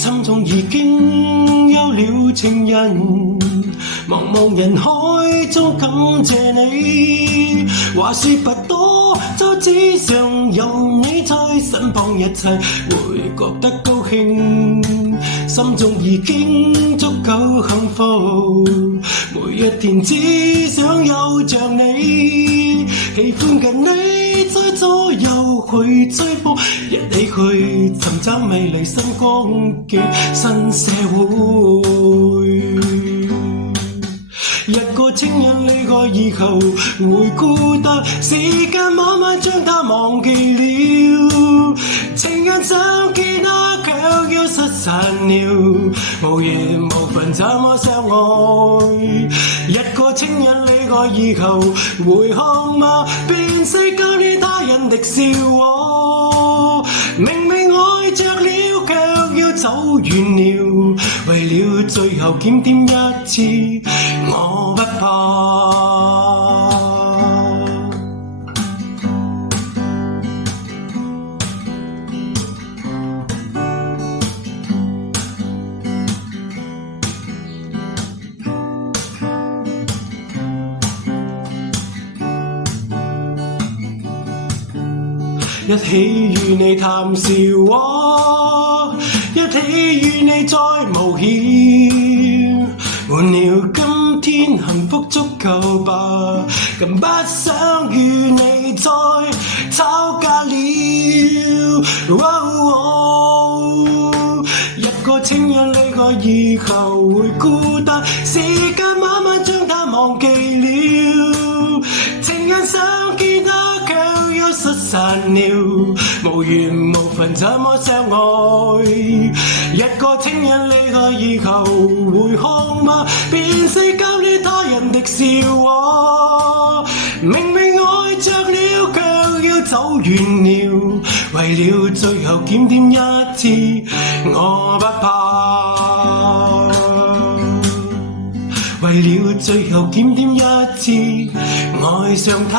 心中已經有了情人，茫茫人海中感謝你，話說不多，就只想有你在身旁，一切會覺得高興，心中已經足夠幸福，每一天只想有着你，喜歡跟你在左右去追風，一起去尋找美麗新光嘅新社會。一個情人離開以後會孤單，時間慢慢將他忘記了，情人想見他卻要失散了，無緣無分怎麼相愛？一個情人離開以後回看嗎？便是教你他人的笑話，明明愛着了卻要走遠了，為了最後檢點一次我不怕。一起與你談笑話，一起與你再冒險，換了今天幸福足夠吧，更不想與你再吵架了。一個情人離開以後會孤單，時間慢慢將他忘記了，情人想見他卻又失散了，無緣無分怎麼相愛？一個情人離開以後回看嗎？便是教你他人的笑話，明明愛着了卻要走遠了，為了最後檢點一次我不怕，為了最後檢點一次愛上他。